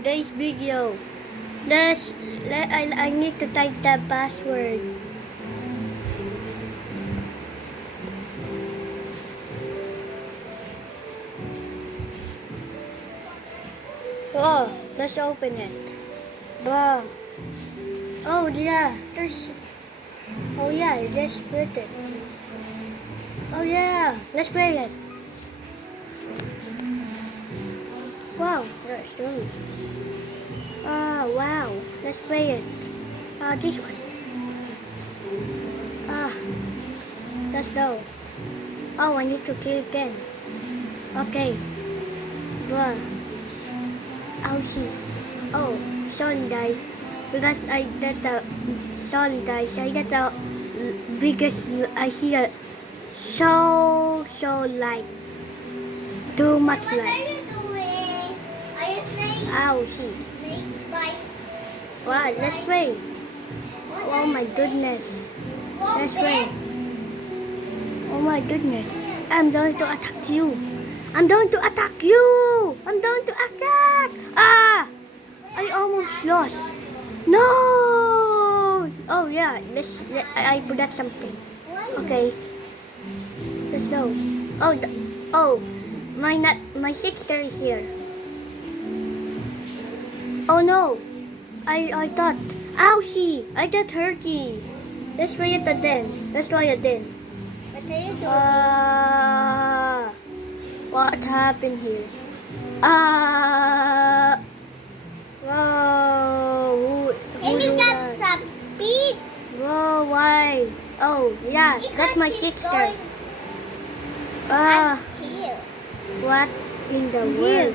today's video. I need to type the password. Oh, let's open it. Wow. Oh yeah, oh yeah, let's put it. Oh yeah, let's play it. Wow, that's good. Wow, let's play it. This one. Let's go. Oh, I need to kill again. Okay. Wow. I'll see. Oh, sorry guys, because I got the because I hear so like too much What like. are you doing? Are you playing I'll see. snake bites? Wow, let's play. What Oh are my you goodness. playing? Let's play. Oh my goodness. I'm going to attack you. I'm going to attack you. I'm going to attack. I almost lost. No. Oh yeah. I forgot something. Okay. Let's go. Oh. Oh. My sister is here. Oh no. I thought. Ouchie. I got hurty. Let's try it again. Let's try it again. What are you doing? What happened here? Whoa. Can Who you do get that? some speed? Whoa, why? Oh, yeah, that's my Because it's sister. going uphill. What in the world?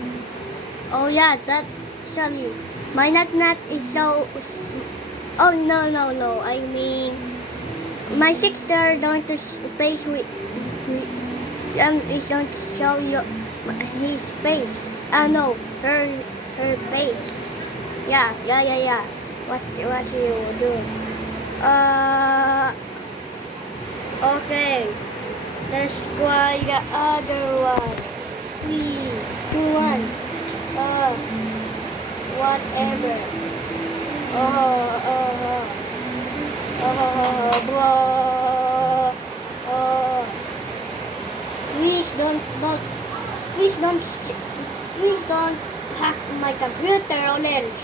Oh, yeah, that's Sally. My nut is so. Oh, no. I mean, my sister going to face with. Is going to show you his face. No, her face. Yeah. What you doing? Okay. Let's try the other one. 3, 2, 1. Whatever. Blah. Please don't hack my computer or else.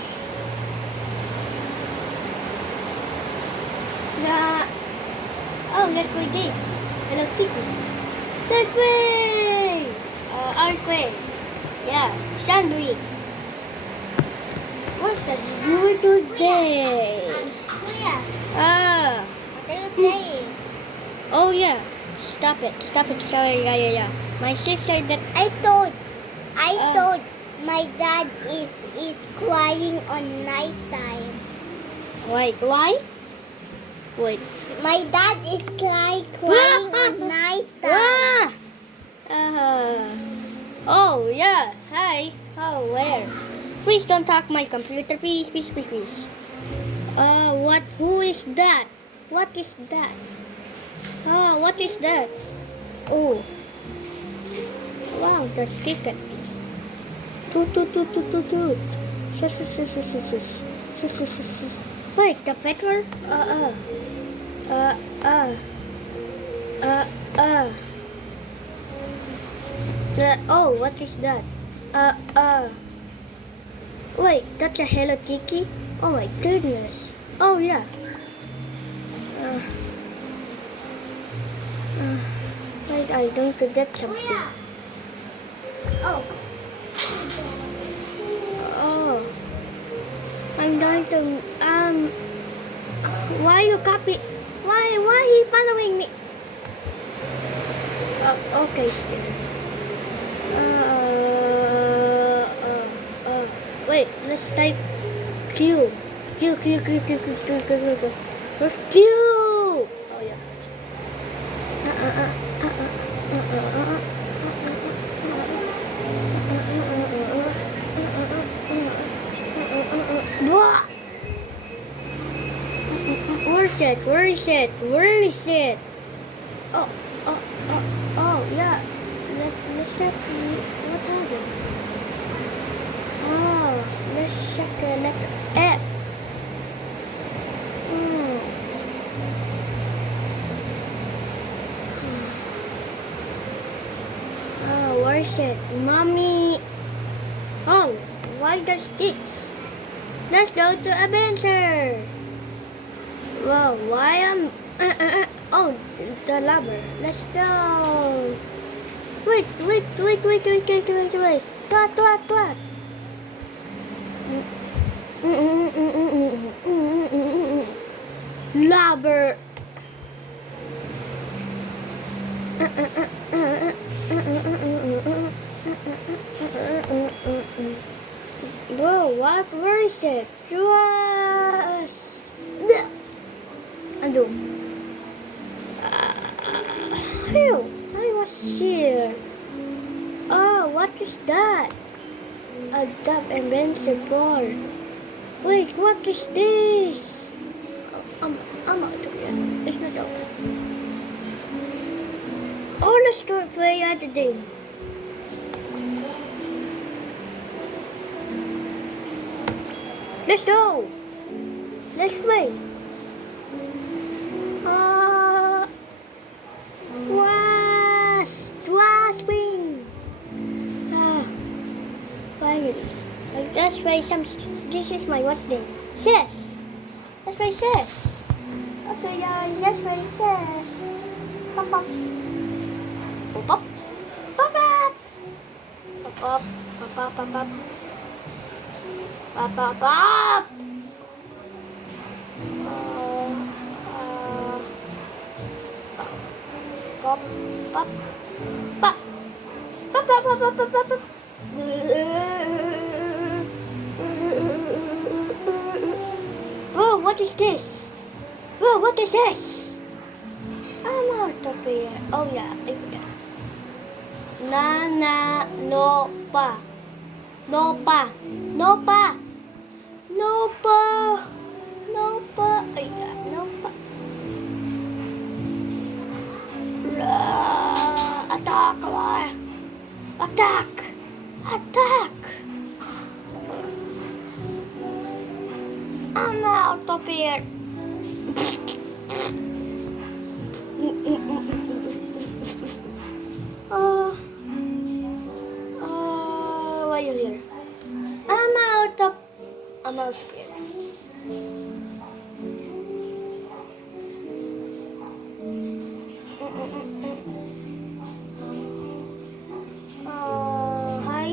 Yeah. Oh, let's play this. Hello Kitty. Let's play. Earthquake. Yeah. Sandwich. What does you do today? Kuya, Ah. what are you playing? Oh yeah. Stop it. Sorry. Yeah. My sister that. I thought Oh. my dad is crying on night time. Wait. Why? Wait. My dad is crying on night time. Oh yeah. Hi. Oh where? Please don't talk my computer. Please. What? Who is that? What is that? What is that? Oh. Wow, the ticket. Toot. Wait, the petrol? Oh, what is that? Wait, that's a Hello Kitty? Oh my goodness. Oh yeah. Wait, I don't forget something. Oh, Oh, I'm going to Why you copy? Why he following me? Okay, still. Wait, let's type Q. Where's Q? Oh yeah. What? Where is it? Oh, yeah. Let's check what happened. Let's is it? Mommy. Oh, why there's sticks? Let's go to adventure. Whoa, why am... oh, the lava. Let's go. Wait. What? Lava. Bro, what? Where is it? Yes. Aduh. Phew, I was here. Oh, what is that? A duck adventure bar. Wait, what is this? I'm out of here. It's not open. Oh, let's go play at the game. Let's go. Let's play. Swing. Finally. Let's play some. This is my what's name? Chess. Let's play chess. Okay, guys, let's play chess. Pop pop. Pop pop. Pop pop. Pop pop. Pop pop. Pop pop. Pop pop. Pop. Pop, pop, pop, pop, pop, pop, pop, pop, pop. Bro, what is this? Bro, what is this? I'm out of here. Oh yeah, no pa. Ay, no pa. Attack! I'm out of here. Why are you here? I'm out of here. Hi.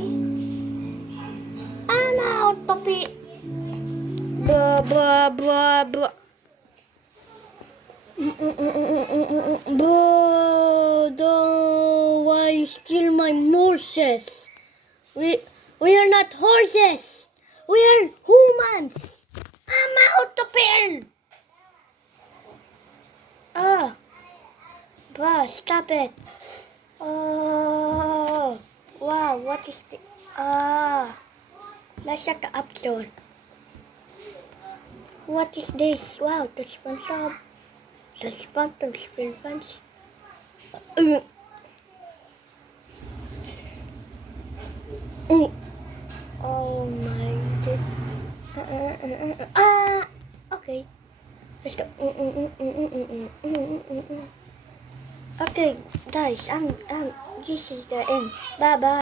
I'm out of it. Blah. Don't why you steal my horses? We are not horses. We are humans. I'm out of here. Stop it. Oh, wow, what is the... let's shut the up door. What is this? Wow, the sponsor. The sponsor spins. Oh my god. Okay. Let's go. Okay, guys, this is the end. Bye bye.